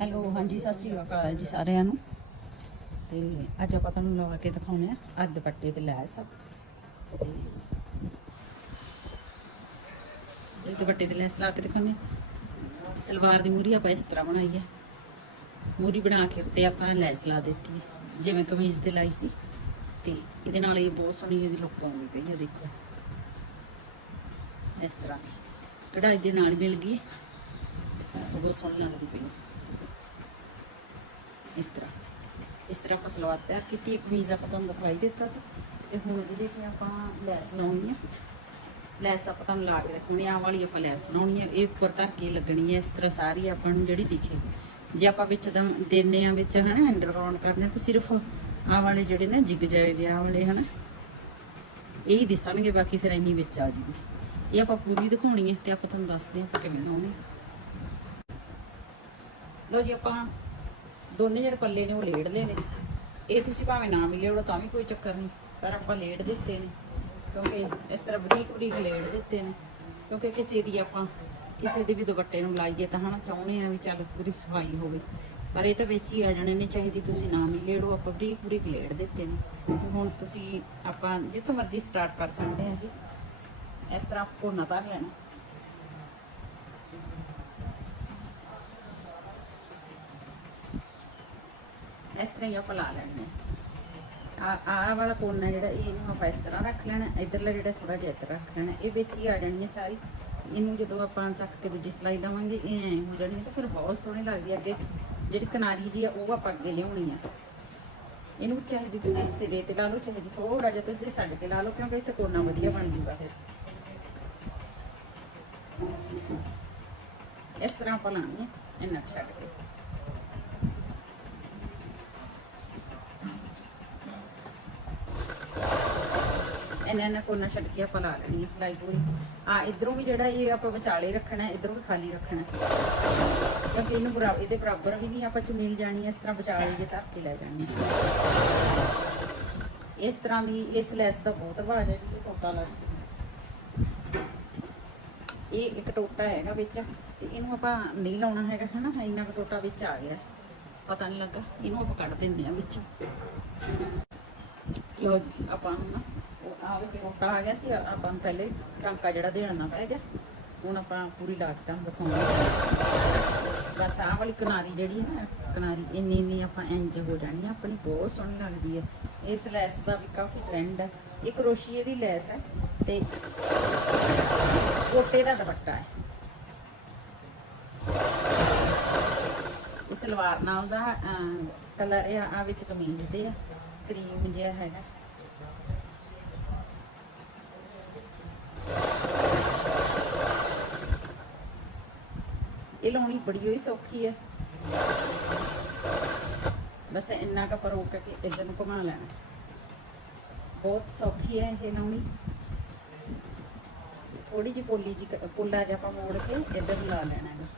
hello ਹਾਂਜੀ ਸਤਿ ਸ਼੍ਰੀ ਅਕਾਲ ਜੀ ਸਾਰਿਆਂ ਨੂੰ ਤੇ ਅੱਜ ਆਪਾਂ ਤੁਹਾਨੂੰ ਲਵਾ ਕੇ ਦਿਖਾਉਨੇ ਆ ਅੱਜ ਦੁਪੱਟੇ ਤੇ ਲੈਸ ਇਹ ਦੁਪੱਟੇ ਤੇ ਲੈਸ ਲਾ ਕੇ ਦਿਖਾਉਨੇ ਸਲਵਾਰ ਦੀ ਮੂਰੀ ਆਪਾਂ ਇਸ ਤਰ੍ਹਾਂ ਬਣਾਈ ਹੈ ਮੂਰੀ ਬਣਾ ਕੇ ਉੱਤੇ ਆਪਾਂ ਲੈਸ ਲਾ ਦਿੱਤੀ ਹੈ ਜਿਵੇਂ ਕਮੀਜ਼ ਤੇ ਲਾਈ ਸੀ ਤੇ ਇਹਦੇ ਨਾਲ ਇਹ ਬਹੁਤ ਸੋਹਣੀ ਇਹਦੀ ਲੁੱਕ ਆਉਂਦੀ ਪਈ ਹੈ ਦੇਖੋ ਇਸ ਤਰ੍ਹਾਂ ਕਢਾਈ ਦੇ ਨਾਲ ਮਿਲ ਗਈ ਬਹੁਤ ਸੋਹਣੀ ਲੱਗਦੀ ਪਈ ਹੈ ਇਸ ਤਰ੍ਹਾਂ ਇਸ ਤਰ੍ਹਾਂ ਆਪਾਂ ਸਲਵਾਰ ਤਿਆਰ ਕੀਤੀ ਕਮੀਜ਼ ਆਪਾਂ ਤੁਹਾਨੂੰ ਦਿਖਾਈ ਦਿੱਤਾ ਸੀ ਤੇ ਹੁਣ ਇਹਦੇ ਤੇ ਆਪਾਂ ਲੈਸ ਲਾਉਣੀ ਆ ਲੈਸ ਆਪਾਂ ਤੁਹਾਨੂੰ ਲਾ ਕੇ ਰੱਖਣੀ ਆ ਵਾਲੀ ਆਪਾਂ ਲੈਸ ਲਾਉਣੀ ਆ ਇਹ ਉੱਪਰ ਧਰ ਕੇ ਲੱਗਣੀ ਆ ਇਸ ਤਰ੍ਹਾਂ ਸਾਰੀ ਆਪਾਂ ਨੂੰ ਜਿਹੜੀ ਦਿਖੇ ਜੇ ਆਪਾਂ ਵਿੱਚ ਦਮ ਦੇਨੇ ਆ ਵਿੱਚ ਹਨਾ ਅੰਡਰਗਰਾਉਂਡ ਕਰਦੇ ਤੇ ਸਿਰਫ ਆ ਵਾਲੇ ਜਿਹੜੇ ਨੇ ਜਿਗ ਜਾਏ ਆ ਵਾਲੇ ਹਨਾ ਇਹ ਹੀ ਦਿਸਣਗੇ ਬਾਕੀ ਫਿਰ ਇੰਨੀ ਵਿੱਚ ਆ ਜੂਗੀ ਇਹ ਆਪਾਂ ਪੂਰੀ ਦਿਖਾਉਣੀ ਹੈ ਤੇ ਆਪਾਂ ਤੁਹਾਨੂੰ ਦੱਸਦੇ ਹਾਂ ਕਿਵੇਂ ਲਾਉਣੀ ਲੋ ਜੀ ਆਪਾਂ ਦੋਨੇ ਜਿਹੜੇ ਪੱਲੇ ਨੇ ਉਹ ਲੇੜ ਨੇ ਇਹ ਤੁਸੀਂ ਭਾਵੇਂ ਨਾ ਮਿਲੇ ਉਹ ਤਾਂ ਵੀ ਕੋਈ ਚੱਕਰ ਨਹੀਂ ਪਰ ਆਪਾਂ ਲੇੜ ਦਿੱਤੇ ਨੇ ਕਿਉਂਕਿ ਇਸ ਤਰ੍ਹਾਂ ਬਰੀਕ ਬਰੀਕ ਲੇੜ ਦਿੱਤੇ ਨੇ ਕਿਉਂਕਿ ਕਿਸੇ ਦੀ ਆਪਾਂ ਕਿਸੇ ਦੀ ਵੀ ਦੁਪੱਟੇ ਨੂੰ ਲਾਈਏ ਤਾਂ ਹਨਾ ਚਾਹੁੰਦੇ ਆ ਵੀ ਚੱਲ ਪੂਰੀ ਸਫਾਈ ਹੋਵੇ ਪਰ ਇਹ ਤਾਂ ਵਿੱਚ ਹੀ ਆ ਜਾਣੇ ਨੇ ਚਾਹੀਦੀ ਤੁਸੀਂ ਨਾ ਮਿਲੇ ਉਹ ਆਪਾਂ ਬਰੀਕ ਬਰੀਕ ਲੇੜ ਦਿੱਤੇ ਨੇ ਹੁਣ ਤੁਸੀਂ ਆਪਾਂ ਜਿੱਥੋਂ ਮਰਜ਼ੀ ਸਟਾਰਟ ਕਰ ਸਕਦੇ ਆ ਜੀ ਇਸ ਤਰ੍ਹਾਂ ਭੁੰਨਾ ਤਾਂ ਲੈਣਾ ਇਸ ਤਰ੍ਹਾਂ ਹੀ ਆਪਾਂ ਲਾ ਲੈਣੇ ਆ ਆ ਵਾਲਾ ਕੋਨਾ ਜਿਹੜਾ ਇਹਨੂੰ ਆਪਾਂ ਇਸ ਤਰ੍ਹਾਂ ਰੱਖ ਲੈਣਾ ਇਧਰਲਾ ਜਿਹੜਾ ਥੋੜਾ ਜਿਹਾ ਇੱਧਰ ਰੱਖ ਲੈਣਾ ਇਹ ਵਿੱਚ ਹੀ ਆ ਜਾਣੀ ਹੈ ਸਾਰੀ ਇਹਨੂੰ ਜਦੋਂ ਆਪਾਂ ਚੱਕ ਕੇ ਦੂਜੀ ਸਲਾਈ ਲਾਵਾਂਗੇ ਇਹ ਹੋ ਜਾਣੀ ਤਾਂ ਫਿਰ ਬਹੁਤ ਸੋਹਣੀ ਲੱਗਦੀ ਹੈ ਅੱਗੇ ਜਿਹੜੀ ਕਿਨਾਰੀ ਜੀ ਆ ਉਹ ਆਪਾਂ ਅੱਗੇ ਲਿਆਉਣੀ ਆ ਇਹਨੂੰ ਚਾਹੀਦੀ ਤੁਸੀਂ ਸਿਰੇ ਤੇ ਲਾ ਲਓ ਚਾਹੀਦੀ ਥੋੜਾ ਜਿਹਾ ਤੁਸੀਂ ਛੱਡ ਕੇ ਲਾ ਲਓ ਕਿਉਂਕਿ ਇੱਥੇ ਕੋਨਾ ਵਧੀਆ ਬਣ ਜੂਗਾ ਫਿਰ ਇਸ ਤਰ੍ਹਾਂ ਆਪਾਂ ਲਾਣੀ ਹੈ ਇਹਨਾਂ ਛੱਡ ਕੇ ਇਹਨਾਂ ਇਹਨਾਂ ਕੋਨਾ ਛੱਡ ਕੇ ਆਪਾਂ ਲਾ ਲੈਣੀ ਹੈ ਸਲਾਈ ਪੂਰੀ ਆ ਇਧਰੋਂ ਵੀ ਜਿਹੜਾ ਇਹ ਆਪਾਂ ਵਿਚਾਲੇ ਰੱਖਣਾ ਇਧਰੋਂ ਵੀ ਖਾਲੀ ਰੱਖਣਾ ਕਿਉਂਕਿ ਇਹਨੂੰ ਬਰਾਬਰ ਇਹਦੇ ਬਰਾਬਰ ਵੀ ਨਹੀਂ ਆਪਾਂ ਚੁਣੀ ਜਾਣੀ ਹੈ ਇਸ ਤਰ੍ਹਾਂ ਵਿਚਾਲੇ ਜੇ ਧਰ ਕੇ ਲੈ ਜਾਣੀ ਇਸ ਤਰ੍ਹਾਂ ਦੀ ਇਸ ਲੈਸ ਦਾ ਬਹੁਤ ਭਾਰ ਹੈ ਜੀ ਟੋਟਾ ਲੱਗ ਇਹ ਇੱਕ ਟੋਟਾ ਹੈਗਾ ਵਿੱਚ ਤੇ ਇਹਨੂੰ ਆਪਾਂ ਨਹੀਂ ਲਾਉਣਾ ਹੈਗਾ ਹਨਾ ਇੰਨਾ ਕੁ ਟੋਟਾ ਵਿੱਚ ਆ ਗਿਆ ਪਤਾ ਨਹੀਂ ਲੱਗਾ ਇਹਨੂੰ ਆਪਾਂ ਕੱਢ ਦਿੰਦੇ ਆ ਵਿੱਚ ਲੋ ਆਪਾਂ ਨੂੰ ਆ ਵਿੱਚ ਟੋਟਾ ਆ ਗਿਆ ਸੀ ਆਪਾਂ ਨੂੰ ਪਹਿਲੇ ਟਾਂਕਾ ਜਿਹੜਾ ਦੇਣਾ ਪੈ ਗਿਆ ਹੁਣ ਆਪਾਂ ਪੂਰੀ ਲਾਟ ਤੁਹਾਨੂੰ ਦਿਖਾਉਂਦੇ ਬਸ ਆਹ ਵਾਲੀ ਕਿਨਾਰੀ ਜਿਹੜੀ ਹੈ ਕਿਨਾਰੀ ਇੰਨੀ ਇੰਨੀ ਆਪਾਂ ਇੰਜ ਹੋ ਜਾਣੀ ਆਪਣੀ ਬਹੁਤ ਸੋਹਣੀ ਲੱਗਦੀ ਹੈ ਇਸ ਲੈਸ ਦਾ ਵੀ ਕਾਫੀ ਟ੍ਰੈਂਡ ਹੈ ਇਹ ਕਰੋਸ਼ੀਏ ਦੀ ਲੈਸ ਹੈ ਤੇ ਕੋਟੇ ਦਾ ਦੁਪੱਟਾ ਹੈ ਇਸ ਸਲਵਾਰ ਨਾਲ ਦਾ ਕਲਰ ਆ ਵਿੱਚ ਕਮੀਜ਼ ਤੇ ਆ ਕਰੀਮ ਜਿਹਾ ਹੈਗਾ ਇਹ ਲਾਉਣੀ ਬੜੀ ਹੋਈ ਸੌਖੀ ਹੈ ਬਸ ਇੰਨਾ ਕਾ ਪਰੋ ਕੇ ਇਧਰ ਨੂੰ ਘੁਮਾ ਲੈਣਾ ਬਹੁਤ ਸੌਖੀ ਹੈ ਇਹ ਲਾਉਣੀ ਥੋੜੀ ਜਿਹੀ ਪੋਲੀ ਜੀ ਪੁੱਲਾ ਜਿਹਾ ਆਪਾਂ ਮੋੜ ਕੇ ਇਧਰ ਲਾ ਲੈਣਾ ਹੈ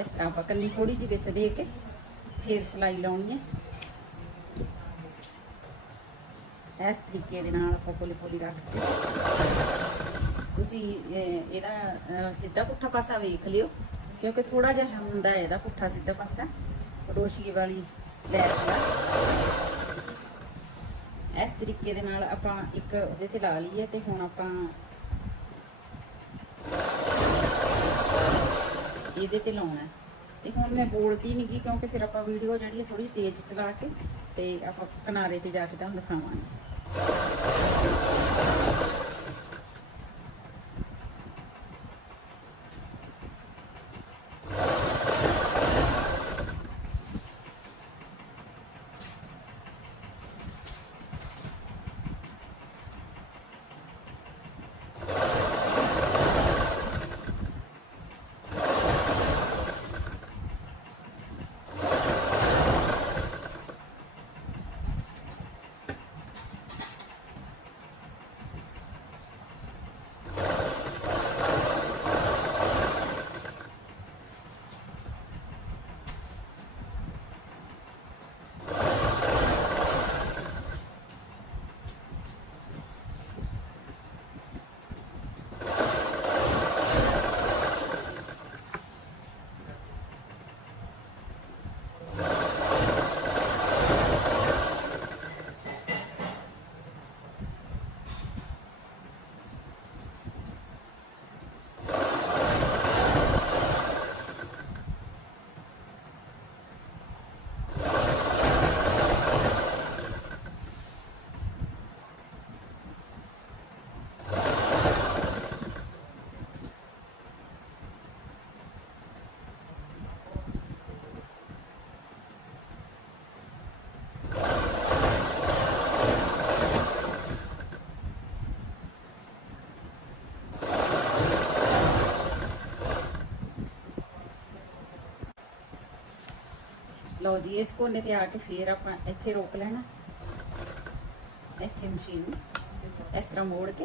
ਇਸ ਆਪਾਂ ਕੱਲੀ ਥੋੜੀ ਜਿਹੀ ਵਿੱਚ ਦੇ ਕੇ ਫੇਰ ਸਲਾਈ ਲਾਉਣੀ ਹੈ ਇਸ ਤਰੀਕੇ ਦੇ ਨਾਲ ਆਪਾਂ ਕੋਲੇ ਕੋਲੇ ਰੱਖ ਕੇ ਤੁਸੀਂ ਇਹਦਾ ਸਿੱਧਾ ਪੁੱਠਾ ਪਾਸਾ ਵੇਖ ਲਿਓ ਕਿਉਂਕਿ ਥੋੜਾ ਜਿਹਾ ਹੁੰਦਾ ਹੈ ਇਹਦਾ ਪੁੱਠਾ ਸਿੱਧਾ ਪਾਸਾ ਰੋਸ਼ੀਏ ਵਾਲੀ ਲੈਸ ਦਾ ਇਸ ਤਰੀਕੇ ਦੇ ਨਾਲ ਆਪਾਂ ਇੱਕ ਉਹਦੇ ਤੇ ਲਾ ਲਈਏ ਤੇ ਹੁਣ ਆਪਾਂ ਇਹਦੇ ਤੇ ਲਾਉਣਾ ਤੇ ਹੁਣ ਮੈਂ ਬੋਲਦੀ ਨਹੀਂ ਕਿਉਂਕਿ ਫਿਰ ਆਪਾਂ ਵੀਡੀਓ ਜਿਹੜੀ ਥੋੜੀ ਤੇਜ਼ ਚਲਾ ਕੇ ਤੇ ਆਪਾਂ ਕਿਨਾਰੇ ਤੇ ਜਾ ਕੇ ਤੁਹਾਨੂੰ ਦਿਖਾਵਾਂਗੇ 何 ਲਓ ਜੀ ਇਸ ਕੋਨੇ ਤੇ ਆ ਕੇ ਫੇਰ ਆਪਾਂ ਇੱਥੇ ਰੋਕ ਲੈਣਾ ਇੱਥੇ ਮਸ਼ੀਨ ਇਸ ਤਰ੍ਹਾਂ ਮੋੜ ਕੇ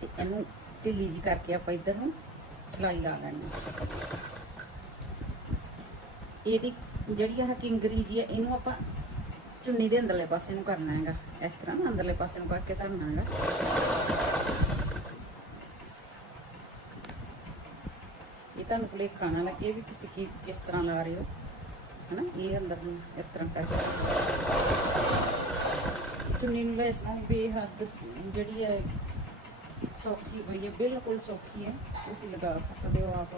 ਤੇ ਇਹਨੂੰ ਢਿੱਲੀ ਜੀ ਕਰਕੇ ਆਪਾਂ ਇੱਧਰ ਨੂੰ ਸਲਾਈ ਲਾ ਲੈਣੀ ਇਹਦੀ ਜਿਹੜੀ ਆ ਕਿੰਗਰੀ ਜੀ ਹੈ ਇਹਨੂੰ ਆਪਾਂ ਚੁੰਨੀ ਦੇ ਅੰਦਰਲੇ ਪਾਸੇ ਨੂੰ ਕਰਨਾ ਹੈਗਾ ਇਸ ਤਰ੍ਹਾਂ ਨਾ ਅੰਦਰਲੇ ਪਾਸੇ ਨੂੰ ਕਰਕੇ ਧਰਨਾ ਹੈਗਾ ਤੁਹਾਨੂੰ ਭੁਲੇਖਾ ਨਾ ਲੱਗੇ ਵੀ ਤੁਸੀਂ ਕੀ ਕਿਸ ਤਰ੍ਹਾਂ ਲਾ ਰਹੇ ਹੋ ਹਨਾ ਇਹ ਅੰਦਰ ਨੂੰ ਇਸ ਤਰ੍ਹਾਂ ਕਰਕੇ ਚੁੰਨੀ ਨੂੰ ਵੈਸੇ ਨੂੰ ਬੇਹੱਦ ਜਿਹੜੀ ਹੈ ਸੌਖੀ ਹੋਈ ਹੈ ਬਿਲਕੁਲ ਸੌਖੀ ਹੈ ਤੁਸੀਂ ਲਗਾ ਸਕਦੇ ਹੋ ਆਪ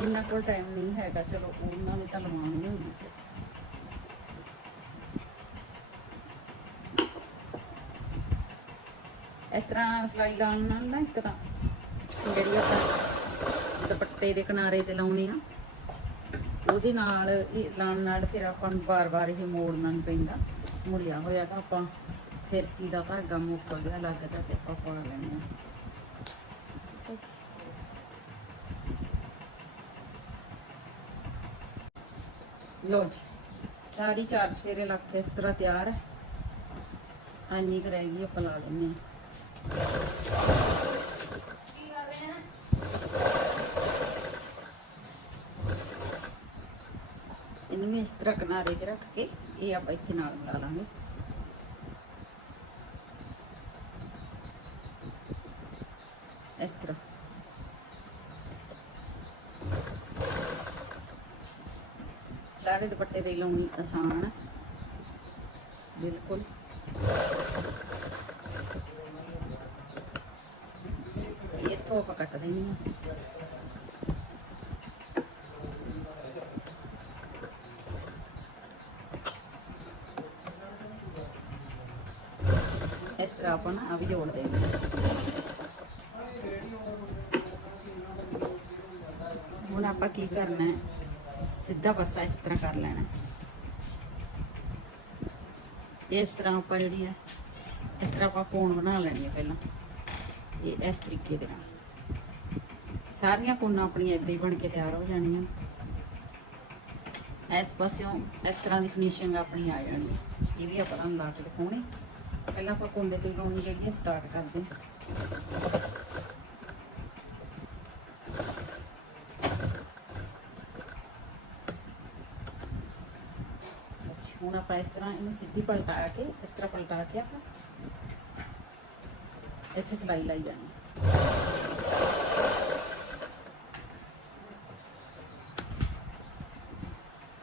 ਕਿੰਨਾ ਕੋਲ ਟਾਈਮ ਨਹੀਂ ਹੈਗਾ ਚਲੋ ਉਹਨਾਂ ਨੂੰ ਤਾਂ ਲਵਾਉਣੀ ਹੁੰਦੀ ਹੈ ਇਸ ਤਰ੍ਹਾਂ ਸਲਾਈ ਲਾਉਣ ਨਾਲ ਨਾ ਇੱਕ ਤਾਂ ਜਿਹੜੀ ਆਪਾਂ ਦੁਪੱਟੇ ਦੇ ਕਿਨਾਰੇ ਤੇ ਲਾਉਣੀ ਆ ਉਹਦੇ ਨਾਲ ਲਾਉਣ ਨਾਲ ਫਿਰ ਆਪਾਂ ਨੂੰ ਬਾਰ-ਬਾਰ ਇਹ ਮੋੜਨਾ ਨਹੀਂ ਪੈਂਦਾ ਮੁੜਿਆ ਹੋਇਆ ਤਾਂ ਆਪਾਂ ਫਿਰ ਇਹਦਾ ਦਾ ਭਾਗਾ ਮੁੱਕਾ ਗਿਆ ਲੱਗਦਾ ਤੇ ਆਪਾਂ ਪਾ ਲੈਣੇ ਆ ਲੋ ਜੀ ਸਾਰੀ ਚਾਰ ਸਫੇਰੇ ਲੱਗ ਕੇ ਇਸ ਤਰ੍ਹਾਂ ਤਿਆਰ ਹੈ ਹਾਂਜੀ ਕਰੇਗੀ ਆਪਾਂ ਲਾ ਦਿੰਨੇ ਆ ਇਹਨੂੰ ਵੀ ਇਸ ਤਰ੍ਹਾਂ ਕਿਨਾਰੇ 'ਤੇ ਰੱਖ ਕੇ ਇਹ ਆਪਾਂ ਇੱਥੇ ਨਾਲ ਮਿਲਾ ਲਾਂਗੇ ਇਸ ਤਰ੍ਹਾਂ ਸਾਰੇ ਦੁਪੱਟੇ ਦੇ ਲਾਉਣੀ ਆਸਾਨ ਬਿਲਕੁਲ ਧੋਪ ਕੱਟ ਦੇਣੀ ਆ ਇਸ ਤਰ੍ਹਾਂ ਆਪਾਂ ਆ ਵੀ ਜੋੜ ਦੇਣੀ ਹੁਣ ਆਪਾਂ ਕੀ ਕਰਨਾ ਹੈ ਸਿੱਧਾ ਪਾਸਾ ਇਸ ਤਰ੍ਹਾਂ ਕਰ ਲੈਣਾ ਇਸ ਤਰ੍ਹਾਂ ਉੱਪਰ ਜਿਹੜੀ ਹੈ ਇਸ ਤਰ੍ਹਾਂ ਆਪਾਂ ਕੋਣ ਬਣਾ ਲੈਣੀ ਹੈ ਪਹਿਲਾਂ ਇਹ ਇਸ ਤਰੀਕੇ ਦੇ ਨਾਲ ਸਾਰੀਆਂ ਕੋਨਾਂ ਆਪਣੀਆਂ ਇਦਾਂ ਹੀ ਬਣ ਕੇ ਤਿਆਰ ਹੋ ਜਾਣੀਆਂ ਐਸ ਪਾਸਿਓਂ ਇਸ ਤਰ੍ਹਾਂ ਦੀ ਫਿਨਿਸ਼ਿੰਗ ਆਪਣੀ ਆ ਜਾਣੀ ਇਹ ਵੀ ਆਪਾਂ ਅੰਦਰ ਕੇ ਦਿਖਾਉਣੇ ਪਹਿਲਾਂ ਆਪਾਂ ਕੋਨੇ ਤੇ ਲਾਉਣੀ ਜਿਹੜੀ ਸਟਾਰਟ ਕਰਦੇ ਹੁਣ ਆਪਾਂ ਇਸ ਤਰ੍ਹਾਂ ਇਹਨੂੰ ਸਿੱਧੀ ਪਲਟਾ ਕੇ ਇਸ ਤਰ੍ਹਾਂ ਪਲਟਾ ਕੇ ਆਪਾਂ ਇੱਥੇ ਸਲਾਈ ਲਾਈ ਜਾਣੀ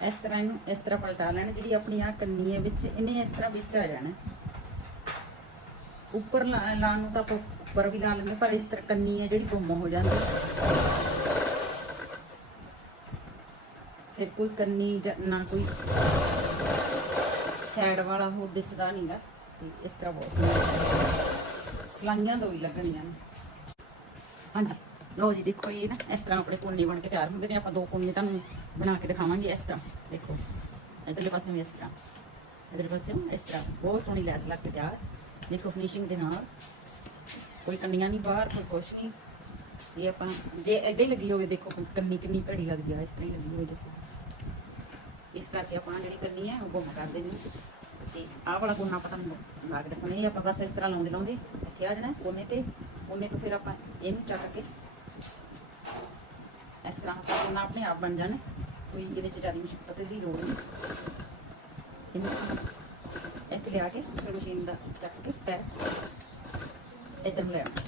ਇਸ ਤਰ੍ਹਾਂ ਇਹਨੂੰ ਇਸ ਤਰ੍ਹਾਂ ਪਲਟਾ ਲੈਣਾ ਜਿਹੜੀ ਆਪਣੀ ਆ ਕੰਨੀ ਹੈ ਵਿੱਚ ਇਹਨੇ ਇਸ ਤਰ੍ਹਾਂ ਵਿੱਚ ਆ ਜਾਣਾ ਉੱਪਰ ਲਾਣ ਨੂੰ ਤਾਂ ਆਪਾਂ ਉੱਪਰ ਵੀ ਲਾ ਲੈਂਦੇ ਪਰ ਇਸ ਤਰ੍ਹਾਂ ਕੰਨੀ ਹੈ ਜਿਹੜੀ ਗੁੰਮ ਹੋ ਜਾਂਦੀ ਫਿਰ ਕੋਈ ਕੰਨੀ ਨਾ ਕੋਈ ਸਾਈਡ ਵਾਲਾ ਹੋ ਦਿਸਦਾ ਨਹੀਂਗਾ ਇਸ ਤਰ੍ਹਾਂ ਬਹੁਤ ਸਲਾਈਆਂ ਦੋ ਹੀ ਲੱਗਣੀਆਂ ਹਾਂਜੀ ਲੋ ਜੀ ਦੇਖੋ ਇਹ ਨਾ ਇਸ ਤਰ੍ਹਾਂ ਆਪਣੇ ਕੋਨੇ ਬਣ ਕੇ ਤਿਆਰ ਹੁੰਦੇ ਨੇ ਆਪਾਂ ਦੋ ਕੋਨੇ ਤੁਹਾਨੂੰ ਬਣਾ ਕੇ ਦਿਖਾਵਾਂਗੀ ਇਸ ਤਰ੍ਹਾਂ ਦੇਖੋ ਇਧਰਲੇ ਪਾਸੇ ਵੀ ਇਸ ਤਰ੍ਹਾਂ ਇਧਰਲੇ ਪਾਸੇ ਇਸ ਤਰ੍ਹਾਂ ਬਹੁਤ ਸੋਹਣੀ ਲੈਸ ਲੱਗ ਕੇ ਤਿਆਰ ਦੇਖੋ ਫਿਨਿਸ਼ਿੰਗ ਦੇ ਨਾਲ ਕੋਈ ਕੰਨੀਆਂ ਨਹੀਂ ਬਾਹਰ ਕੋਈ ਕੁਛ ਨਹੀਂ ਇਹ ਆਪਾਂ ਜੇ ਐਡੇ ਲੱਗੀ ਹੋਵੇ ਦੇਖੋ ਕੰਨੀ ਕਿੰਨੀ ਭੜੀ ਲੱਗਦੀ ਆ ਇਸ ਤਰ੍ਹਾਂ ਲੱਗੀ ਹੋਵੇ ਜਿਵੇਂ ਇਸ ਕਰਕੇ ਆਪਾਂ ਜਿਹੜੀ ਕੰਨੀ ਹੈ ਉਹ ਗੁੰਮ ਕਰ ਦੇਣੀ ਤੇ ਆਹ ਵਾਲਾ ਕੋਨਾ ਪਤਾ ਨਹੀਂ ਲੱਗ ਰਿਹਾ ਕੋਈ ਆਪਾਂ ਬਸ ਇਸ ਤਰ੍ਹਾਂ ਲਾਉਂਦੇ ਲਾਉਂਦੇ ਇੱਥੇ ਆ ਜਾਣਾ ਕੋਨੇ ਤੇ ਕੋਨੇ ਤੋਂ ਫਿਰ ਆਪਾਂ ਇਹਨੂੰ ਚੱਕ ਕੇ ਇਸ ਤਰ੍ਹਾਂ ਕੋਨਾ ਆਪਣੇ ਆਪ ਬਣ ਜਾਣਾ ਕੋਈ ਇਹਦੇ ਚ ਜ਼ਿਆਦਾ ਮੁਸ਼ਕਲ ਦੀ ਲੋੜ ਨਹੀਂ ਇਹਨੂੰ ਇੱਥੇ ਲਿਆ ਕੇ ਫਿਰ ਮਸ਼ੀਨ ਦਾ ਚੱਕ ਕੇ ਪੈਰ ਇੱਧਰ ਲੈ ਆਉਣਾ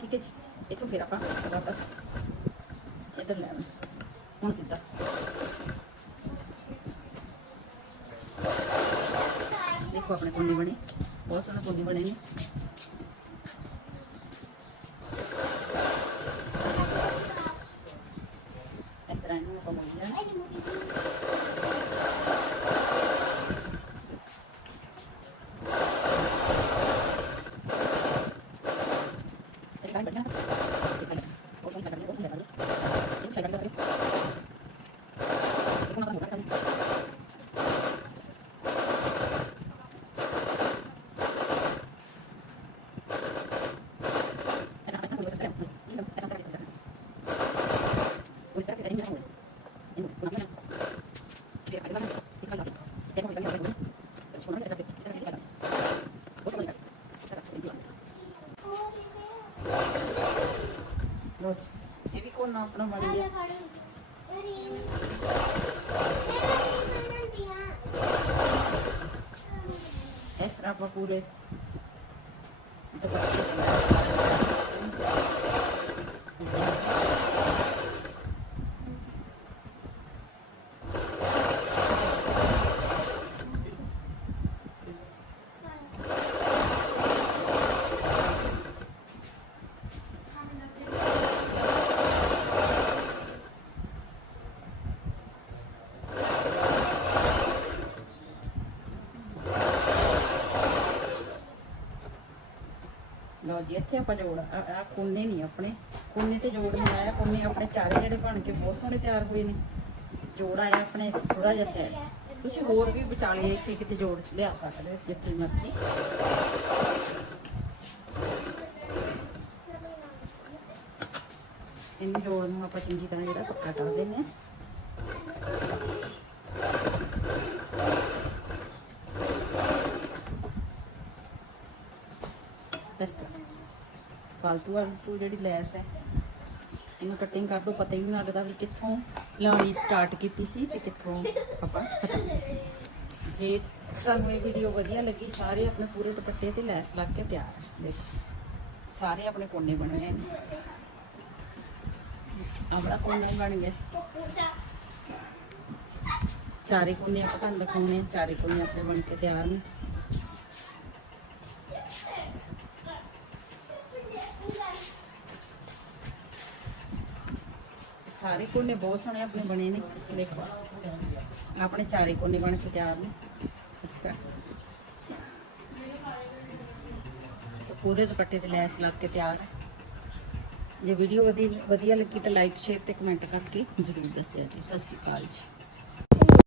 ਠੀਕ ਹੈ ਜੀ ਇਹ ਤੋਂ ਫਿਰ ਆਪਾਂ ਵਾਪਸ ਇੱਧਰ ਲੈ ਆਉਣਾ ਹੁਣ ਸਿੱਧਾ ਦੇਖੋ ਆਪਣੇ ਕੋਲ ਨਹੀਂ ਬਣੇ ਬਹੁਤ ਸੋਹਣੇ ਕੋਲ ਨਹੀਂ ਬਣੇ ਨੇ ਆਪਣਾ ਆਪਣਾ ਮੜ ਗਿਆ ਇਸ ਤਰ੍ਹਾਂ ਆਪਾਂ ਪੂਰੇ ਦੁਪੱਟੇ ਲਓ ਜੀ ਇੱਥੇ ਆਪਾਂ ਜੋੜ ਆ ਕੋਨੇ ਨਹੀਂ ਆਪਣੇ ਕੋਨੇ ਤੇ ਜੋੜ ਆਇਆ ਕੋਨੇ ਆਪਣੇ ਚਾਰੇ ਜਿਹੜੇ ਬਣ ਕੇ ਬਹੁਤ ਸੋਹਣੇ ਤਿਆਰ ਹੋਏ ਨੇ ਜੋੜ ਆਇਆ ਆਪਣੇ ਥੋੜਾ ਜਿਹਾ ਸੈਟ ਤੁਸੀਂ ਹੋਰ ਵੀ ਵਿਚਾਲੇ ਇੱਥੇ ਕਿਤੇ ਜੋੜ ਲਿਆ ਸਕਦੇ ਹੋ ਜਿੱਥੇ ਮਰਜ਼ੀ ਇਹਨਾਂ ਜੋੜ ਨੂੰ ਆਪਾਂ ਚੰਗੀ ਤਰ੍ਹਾਂ ਜਿਹੜਾ ਪੱਕਾ ਕਰ ਦਿੰਨੇ ਆ ਫालतू ਅਲਤੂ ਜਿਹੜੀ ਲੈਸ ਹੈ ਇਹਨੂੰ ਕਟਿੰਗ ਕਰ ਦੋ ਪਤਾ ਹੀ ਨਹੀਂ ਲੱਗਦਾ ਵੀ ਕਿੱਥੋਂ ਲਾਣੀ ਸਟਾਰਟ ਕੀਤੀ ਸੀ ਤੇ ਕਿੱਥੋਂ ਆਪਾਂ ਜੇ ਸਾਨੂੰ ਇਹ ਵੀਡੀਓ ਵਧੀਆ ਲੱਗੀ ਸਾਰੇ ਆਪਣੇ ਪੂਰੇ ਦੁਪੱਟੇ ਤੇ ਲੈਸ ਲੱਗ ਕੇ ਤਿਆਰ ਹੈ ਦੇਖੋ ਸਾਰੇ ਆਪਣੇ ਕੋਨੇ ਬਣ ਗਏ ਆਪਣਾ ਕੋਨਾ ਬਣ ਗਿਆ ਚਾਰੇ ਕੋਨੇ ਆਪਾਂ ਤੁਹਾਨੂੰ ਦਿਖਾਉਣੇ ਚਾਰੇ ਕੋਨੇ ਆਪਣੇ ਬਣ ਕੇ ਤਿਆਰ ਨੇ ਸਾਰੇ ਕੋਨੇ ਬਹੁਤ ਸੋਹਣੇ ਆਪਣੇ ਬਣੇ ਨੇ ਦੇਖੋ ਆਪਣੇ ਚਾਰੇ ਕੋਨੇ ਬਣ ਕੇ ਤਿਆਰ ਨੇ ਇਸ ਤਰ੍ਹਾਂ ਪੂਰੇ ਦੁਪੱਟੇ ਤੇ ਲੈਸ ਲੱਗ ਕੇ ਤਿਆਰ ਹੈ ਜੇ ਵੀਡੀਓ ਵਧੀਆ ਲੱਗੀ ਤਾਂ ਲਾਈਕ ਸ਼ੇਅਰ ਤੇ ਕਮੈਂਟ ਕਰਕੇ ਜ਼ਰੂਰ ਦੱਸਿਆ ਜੀ ਸਤਿ ਸ਼੍ਰੀ ਅਕਾਲ ਜੀ